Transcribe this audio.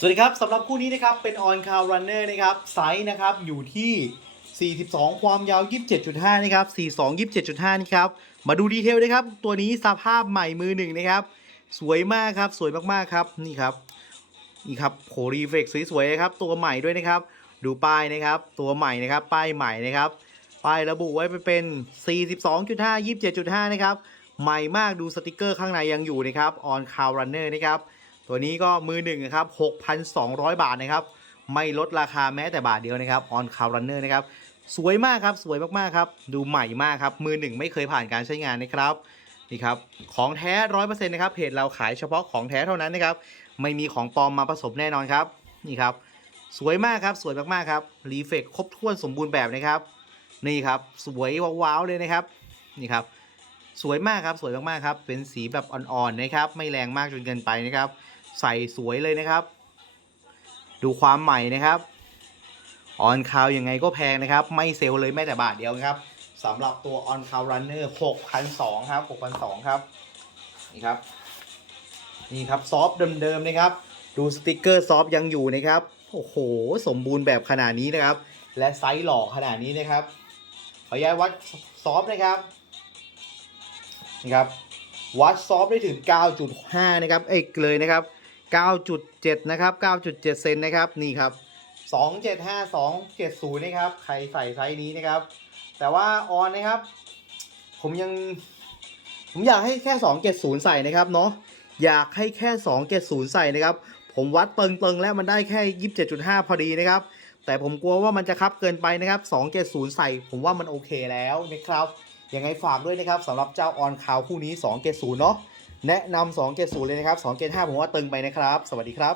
สวัสดีครับสำหรับคู่นี้นะครับ เป็น on car runner นะครับ ไซส์นะครับ อยู่ที่ 42 ความยาว 27.5 นะครับ 42 27.5 นะครับ มาดูดีเทลนะครับ ตัวนี้สภาพใหม่มือหนึ่งนะครับ สวยมากครับ สวยมากๆครับ นี่ครับ นี่ครับโหรีเฟกสวยๆนะครับ ตัวใหม่ด้วยนะครับ ดูป้ายนะครับ ตัวใหม่นะครับ ป้ายใหม่นะครับ ป้ายระบุไว้เป็น 42.5 27.5 นะครับ ใหม่มาก ดูสติกเกอร์ข้างในยังอยู่นะครับ on car runner นะครับ ตัวนี้ก็มือหนึ่งนะครับ 6,200 บาทนะครับ ไม่ลดราคาแม้แต่บาทเดียวนะครับ on car runner นะครับ สวยมากครับ สวยมากๆครับ ดูใหม่มากครับ มือหนึ่งไม่เคยผ่านการใช้งานนะครับ นี่ครับ ของแท้ร้อยเปอร์เซ็นต์นะครับ เพจเราขายเฉพาะของแท้เท่านั้นนะครับ ไม่มีของปลอมมาผสมแน่นอนครับ นี่ครับ สวยมากครับ สวยมากๆครับ รีเฟกครบถ้วนสมบูรณ์แบบนะครับ นี่ครับ สวยว้าวๆเลยนะครับ นี่ครับ สวยมากครับ สวยมากๆครับ เป็นสีแบบอ่อนๆนะครับ ไม่แรงมากจนเกินไปนะครับ ใส่สวยเลยนะครับ ดูความใหม่นะครับออนคาวยังไงก็แพงนะครับ ไม่เซลเลยแม้แต่บาทเดียวครับสำหรับตัว On c o w Runner 6,200ครับ6,200ครับ นี่ครับ นี่ครับ ซอฟเดิมๆนะครับ ดูสติกเกอร์ซอฟยังอยู่นะครับ โอ้โห สมบูรณ์แบบขนาดนี้นะครับ และไซส์หล่อขนาดนี้นะครับ ขออนุญาตวัดซอฟนะครับ นี่ครับ วัดซอฟได้ถึง 9.5 นะครับ เอกเลยนะครับ 9.7 นะครับ 9.7 เซนนะครับ นี่ครับ 275 270 นะครับ ใครใส่ไซส์นี้นะครับ แต่ว่าออนนะครับ ผมยัง ผมอยากให้แค่ 270 ใส่นะครับเนาะ อยากให้แค่ 270 ใส่นะครับ ผมวัดเติงๆแล้วมันได้แค่ 27.5 พอดีนะครับ แต่ผมกลัวว่ามันจะคับเกินไปนะครับ 270 ใส่ ผมว่ามันโอเคแล้วนะครับ ยังไงฝากด้วยนะครับสำหรับเจ้าออนคาวคู่นี้270เนาะแนะนำ270เลยนะครับ275ผมว่าตึงไปนะครับ สวัสดีครับ